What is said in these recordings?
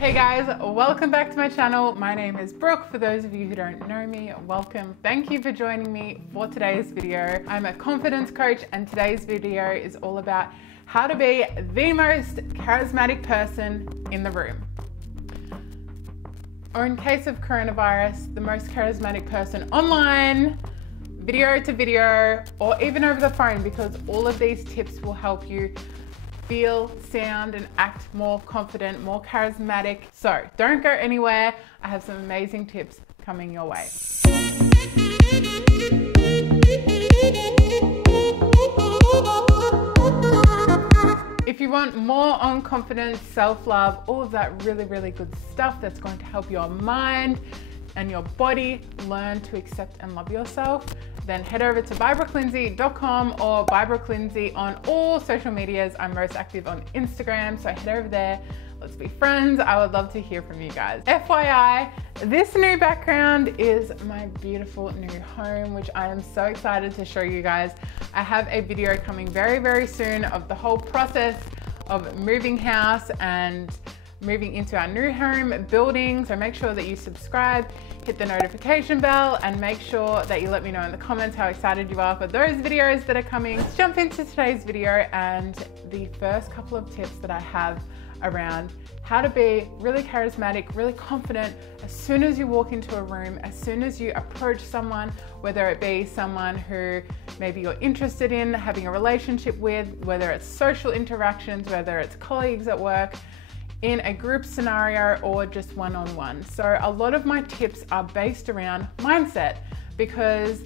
Hey guys, welcome back to my channel. My name is Brooke. For those of you who don't know me, welcome. Thank you for joining me for today's video. I'm a confidence coach and today's video is all about how to be the most charismatic person in the room. Or in case of coronavirus, the most charismatic person online, video to video, or even over the phone, because all of these tips will help you feel, sound, and act more confident, more charismatic. So don't go anywhere. I have some amazing tips coming your way. If you want more on confidence, self-love, all of that really good stuff that's going to help your mind and your body learn to accept and love yourself, then head over to bybrookelindsay.com or bybrookelindsay on all social medias. I'm most active on Instagram, so head over there. Let's be friends. I would love to hear from you guys. FYI, this new background is my beautiful new home, which I am so excited to show you guys. I have a video coming very soon of the whole process of moving house and moving into our new home building. So make sure that you subscribe, hit the notification bell, and make sure that you let me know in the comments how excited you are for those videos that are coming. Let's jump into today's video and the first couple of tips that I have around how to be really charismatic, really confident as soon as you walk into a room, as soon as you approach someone, whether it be someone who maybe you're interested in having a relationship with, whether it's social interactions, whether it's colleagues at work, in a group scenario, or just one-on-one. So a lot of my tips are based around mindset, because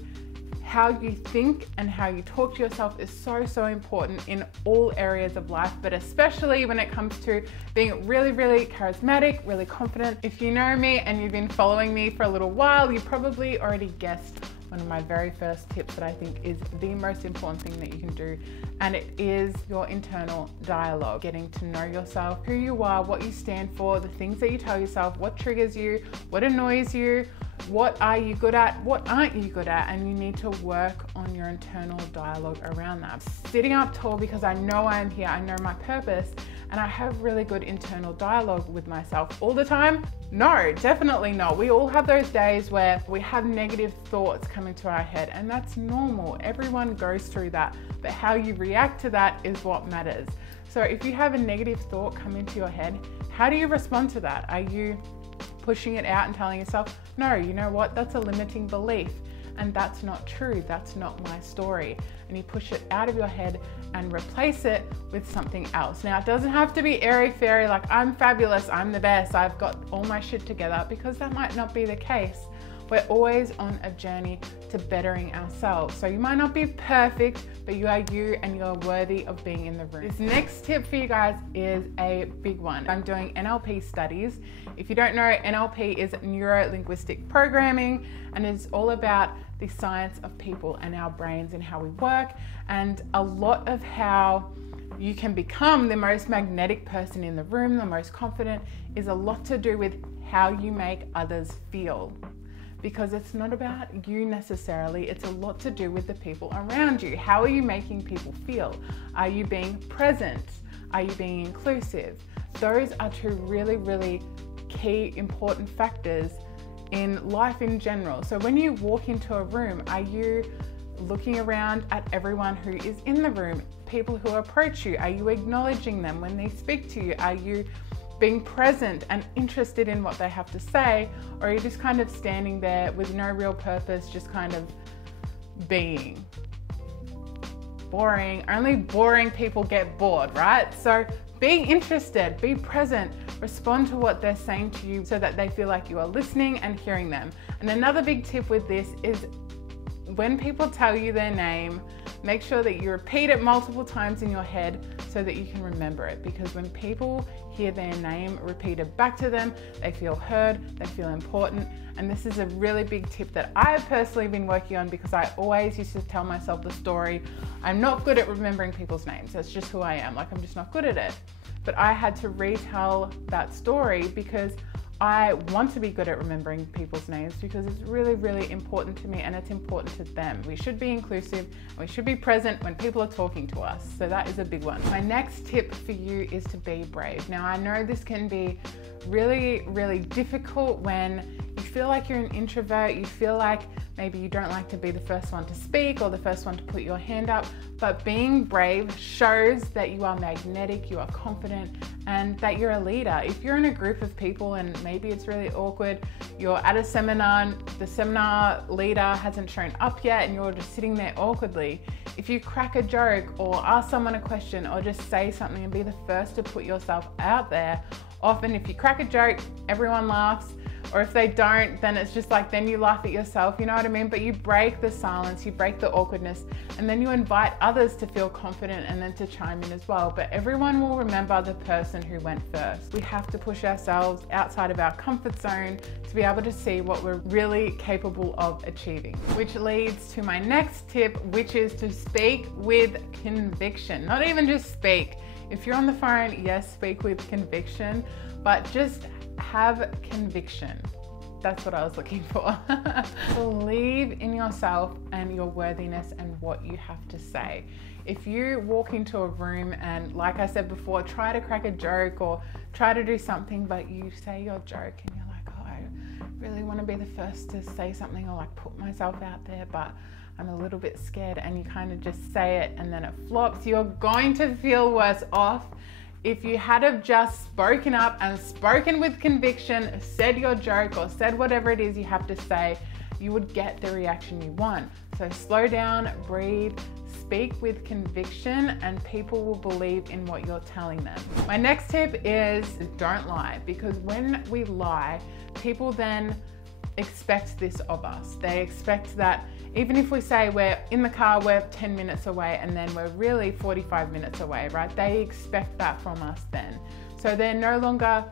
how you think and how you talk to yourself is so important in all areas of life, but especially when it comes to being really charismatic, really confident. If you know me and you've been following me for a little while, you probably already guessed one of my very first tips that I think is the most important thing that you can do, and it is your internal dialogue. Getting to know yourself, who you are, what you stand for, the things that you tell yourself, what triggers you, what annoys you, what are you good at, what aren't you good at, and you need to work on your internal dialogue around that. Sitting up tall because I know I'm here, I know my purpose, and I have really good internal dialogue with myself all the time? No, definitely not. We all have those days where we have negative thoughts come into our head, and that's normal. Everyone goes through that, but how you react to that is what matters. So if you have a negative thought come into your head, how do you respond to that? Are you pushing it out and telling yourself, no, you know what, that's a limiting belief, and that's not true, that's not my story, and you push it out of your head and replace it with something else. Now, it doesn't have to be airy-fairy, like I'm fabulous, I'm the best, I've got all my shit together, because that might not be the case. We're always on a journey to bettering ourselves. So you might not be perfect, but you are you and you're worthy of being in the room. This next tip for you guys is a big one. I'm doing NLP studies. If you don't know, NLP is neuro-linguistic programming, and it's all about the science of people and our brains and how we work. And a lot of how you can become the most magnetic person in the room, the most confident, is a lot to do with how you make others feel. Because it's not about you necessarily, it's a lot to do with the people around you. How are you making people feel? Are you being present? Are you being inclusive? Those are two really key, important factors in life in general. So when you walk into a room, are you looking around at everyone who is in the room? People who approach you, are you acknowledging them when they speak to you? Are you being present and interested in what they have to say, or are you just kind of standing there with no real purpose, just kind of being? Boring. Only boring people get bored, right? So be interested, be present, respond to what they're saying to you so that they feel like you are listening and hearing them. And another big tip with this is when people tell you their name, make sure that you repeat it multiple times in your head so that you can remember it. Because when people hear their name repeated back to them, they feel heard, they feel important. And this is a really big tip that I've personally been working on, because I always used to tell myself the story, I'm not good at remembering people's names. That's just who I am. Like, I'm just not good at it. But I had to retell that story because I want to be good at remembering people's names because it's really, really important to me and it's important to them. We should be inclusive and we should be present when people are talking to us. So that is a big one. My next tip for you is to be brave. Now, I know this can be really, really difficult when you feel like you're an introvert, you feel like maybe you don't like to be the first one to speak or the first one to put your hand up, but being brave shows that you are magnetic, you are confident, and that you're a leader. If you're in a group of people and maybe it's really awkward, you're at a seminar, the seminar leader hasn't shown up yet and you're just sitting there awkwardly, if you crack a joke or ask someone a question or just say something and be the first to put yourself out there, often if you crack a joke, everyone laughs. Or if they don't, then it's just like, then you laugh at yourself, you know what I mean? But you break the silence, you break the awkwardness, and then you invite others to feel confident and then to chime in as well. But everyone will remember the person who went first. We have to push ourselves outside of our comfort zone to be able to see what we're really capable of achieving. Which leads to my next tip, which is to speak with conviction. Not even just speak. If you're on the phone, yes, speak with conviction, but just have conviction. That's what I was looking for. Believe in yourself and your worthiness and what you have to say. If you walk into a room and, like I said before, try to crack a joke or try to do something, but you say your joke and you're like, oh, I really want to be the first to say something or like put myself out there, but I'm a little bit scared, and you kind of just say it and then it flops, you're going to feel worse off. If you had have just spoken up and spoken with conviction, said your joke or said whatever it is you have to say, you would get the reaction you want. So slow down, breathe, speak with conviction, and people will believe in what you're telling them. My next tip is don't lie, because when we lie, people then expect this of us. They expect that even if we say we're in the car, we're 10 minutes away and then we're really 45 minutes away, right? They expect that from us then. So they're no longer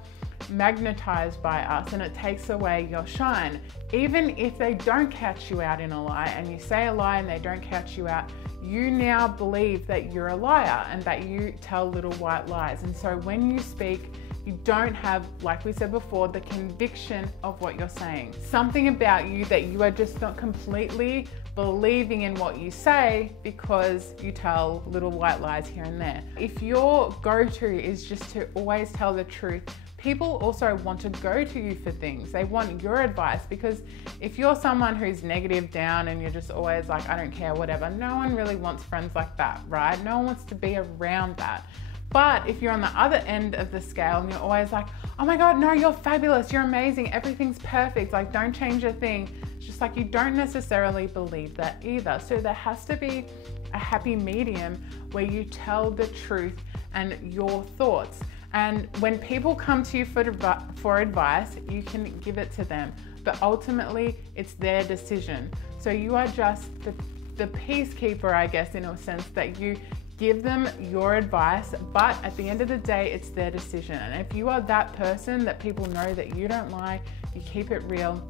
magnetized by us and it takes away your shine. Even if they don't catch you out in a lie and you say a lie and they don't catch you out, you now believe that you're a liar and that you tell little white lies. And so when you speak, you don't have, like we said before, the conviction of what you're saying. Something about you that you are just not completely believing in what you say because you tell little white lies here and there. If your go-to is just to always tell the truth, people also want to go to you for things. They want your advice, because if you're someone who's negative down and you're just always like, I don't care, whatever, no one really wants friends like that, right? No one wants to be around that. But if you're on the other end of the scale and you're always like, oh my God, no, you're fabulous, you're amazing, everything's perfect, like don't change a thing. It's just like you don't necessarily believe that either. So there has to be a happy medium where you tell the truth and your thoughts. And when people come to you for advice, you can give it to them, but ultimately it's their decision. So you are just the peacekeeper, I guess, in a sense, that you give them your advice, but at the end of the day, it's their decision. And if you are that person that people know that you don't lie, you keep it real,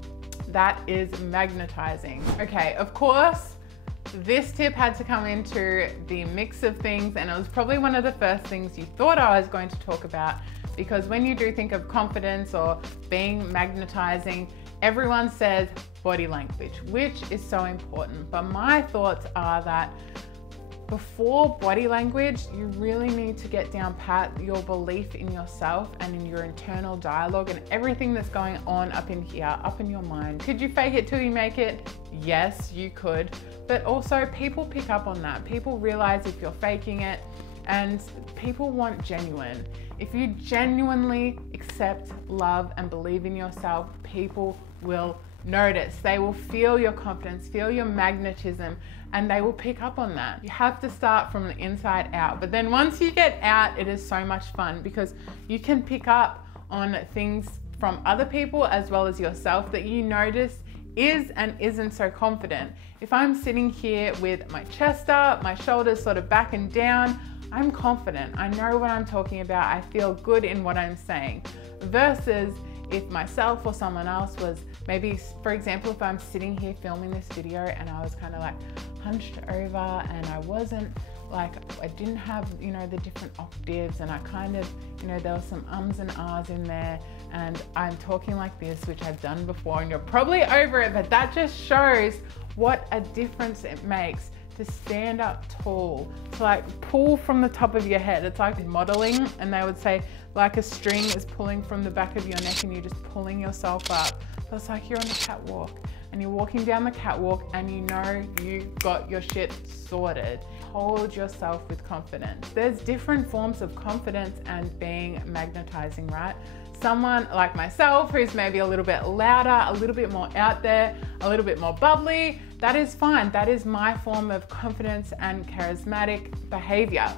that is magnetizing. Okay, of course, this tip had to come into the mix of things, and it was probably one of the first things you thought I was going to talk about, because when you do think of confidence or being magnetizing, everyone says body language, which is so important. But my thoughts are that before body language, you really need to get down pat your belief in yourself and in your internal dialogue and everything that's going on up in here, up in your mind. Could you fake it till you make it? Yes, you could. But also people pick up on that. People realize if you're faking it, and people want genuine. If you genuinely accept, love, and believe in yourself, people will notice. They will feel your confidence, feel your magnetism, and they will pick up on that. You have to start from the inside out. But then once you get out, it is so much fun because you can pick up on things from other people as well as yourself that you notice is and isn't so confident. If I'm sitting here with my chest up, my shoulders sort of back and down, I'm confident. I know what I'm talking about. I feel good in what I'm saying. Versus if myself or someone else was maybe, for example, if I'm sitting here filming this video and I was kind of like hunched over and I wasn't like, I didn't have, the different octaves, and I kind of, there was some ums and ahs in there, and I'm talking like this, which I've done before, and you're probably over it, but that just shows what a difference it makes to stand up tall, to like pull from the top of your head. It's like modeling, and they would say like a string is pulling from the back of your neck and you're just pulling yourself up. So it's like you're on a catwalk and you're walking down the catwalk and you know you got your shit sorted. Hold yourself with confidence. There's different forms of confidence and being magnetizing, right? Someone like myself who's maybe a little bit louder, a little bit more out there, a little bit more bubbly, that is fine. That is my form of confidence and charismatic behavior.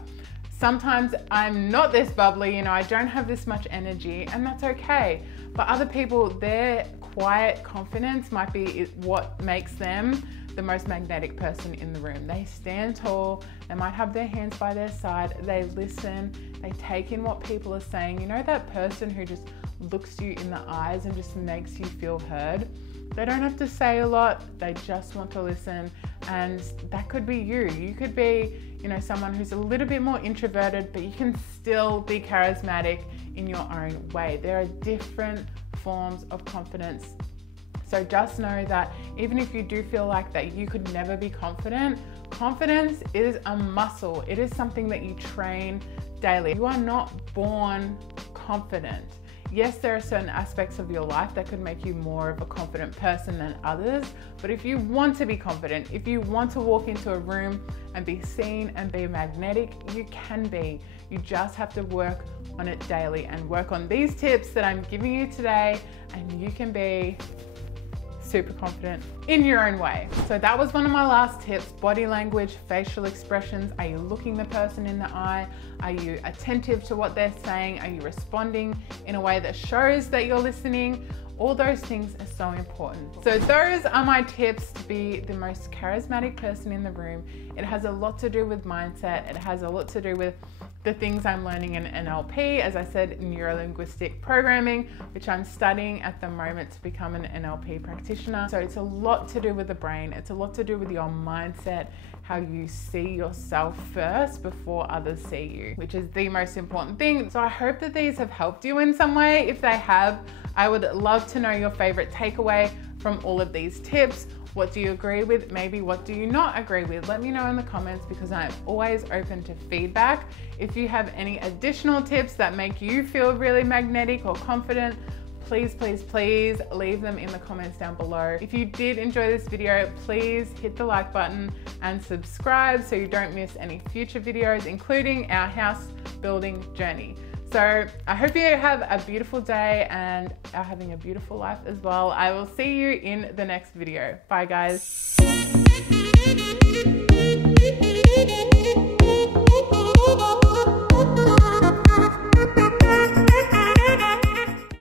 Sometimes I'm not this bubbly, I don't have this much energy, and that's okay. But other people, their quiet confidence might be what makes them the most magnetic person in the room. They stand tall, they might have their hands by their side, they listen, they take in what people are saying. You know that person who just looks you in the eyes and just makes you feel heard? They don't have to say a lot, they just want to listen. And that could be you. You could be, someone who's a little bit more introverted, but you can still be charismatic in your own way. There are different forms of confidence. So just know that even if you do feel like that you could never be confident, confidence is a muscle. It is something that you train daily. You are not born confident. Yes, there are certain aspects of your life that could make you more of a confident person than others, but if you want to be confident, if you want to walk into a room and be seen and be magnetic, you can be. You just have to work on it daily and work on these tips that I'm giving you today, and you can be super confident in your own way. So that was one of my last tips: body language, facial expressions. Are you looking the person in the eye? Are you attentive to what they're saying? Are you responding in a way that shows that you're listening? All those things are so important. So those are my tips to be the most charismatic person in the room. It has a lot to do with mindset. It has a lot to do with the things I'm learning in NLP, as I said, neuro-linguistic programming, which I'm studying at the moment to become an NLP practitioner. So it's a lot to do with the brain. It's a lot to do with your mindset, how you see yourself first before others see you, which is the most important thing. So I hope that these have helped you in some way. If they have, I would love to know your favorite takeaway from all of these tips. What do you agree with? Maybe what do you not agree with? Let me know in the comments, because I'm always open to feedback. If you have any additional tips that make you feel really magnetic or confident, please, please, please leave them in the comments down below. If you did enjoy this video, please hit the like button and subscribe so you don't miss any future videos, including our house building journey. So I hope you have a beautiful day and are having a beautiful life as well. I will see you in the next video. Bye, guys.